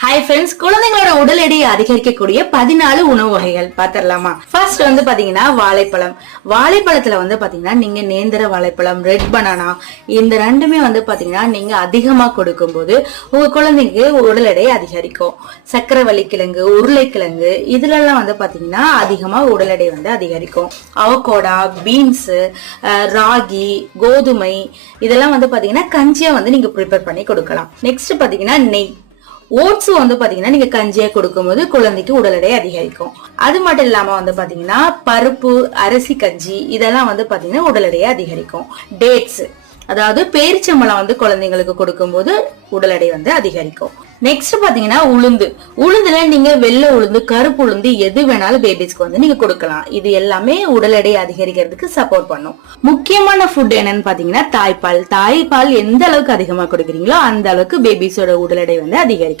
Hi friends, குழந்தைங்களோட உடல் எடையை அதிகரிக்கக்கூடிய 14 உணவு வகைகள் பாத்திரலாமா? ஃபர்ஸ்ட் வந்து பாத்தீங்கன்னா வாழைப்பழம். வாழைப்பழத்துல வந்து பாத்தீங்கன்னா நீங்க நேந்திர வாழைப்பழம், ரெட் பனானா, இந்த ரெண்டுமே வந்து பாத்தீங்கன்னா நீங்க அதிகமா கொடுக்கும் போது உங்க குழந்தைக்கு உடல் எடை அதிகரிக்கும். சக்கரவள்ளி கிழங்கு, உருளைக்கிழங்கு இதுல எல்லாம் வந்து பாத்தீங்கன்னா அதிகமா உடல் எடை வந்து அதிகரிக்கும். அவகோடா, பீன்ஸ், ராகி, கோதுமை இதெல்லாம் வந்து பாத்தீங்கன்னா கஞ்சியா வந்து நீங்க ப்ரிப்பேர் பண்ணி கொடுக்கலாம். நெக்ஸ்ட் பாத்தீங்கன்னா நெய். ஓட்ஸ் வந்து பாத்தீங்கன்னா நீங்க கஞ்சியா கொடுக்கும்போது குழந்தைக்கு உடல் எடை அதிகரிக்கும். அது மட்டும் இல்லாம வந்து பாத்தீங்கன்னா பருப்பு, அரிசி கஞ்சி இதெல்லாம் வந்து பாத்தீங்கன்னா உடல் எடையை அதிகரிக்கும். டேட்ஸ், அதாவது பேரிச்சம்பழம் வந்து குழந்தைங்களுக்கு கொடுக்கும்போது உடல் எடை வந்து அதிகரிக்கும். நெக்ஸ்ட் பாத்தீங்கன்னா உளுந்து. உளுந்துல நீங்க வெள்ளை உளுந்து, கருப்பு உளுந்து எது வேணாலும் பேபிஸ்க்கு வந்து நீங்க கொடுக்கலாம். இது எல்லாமே உடல் எடை அதிகரிக்கிறதுக்கு சப்போர்ட் பண்ணும். முக்கியமான ஃபுட் என்னன்னு பாத்தீங்கன்னா தாய்ப்பால். தாய்ப்பால் எந்த அளவுக்கு அதிகமா கொடுக்குறீங்களோ அந்த அளவுக்கு பேபிஸோட உடல் எடை வந்து அதிகரிக்கும்.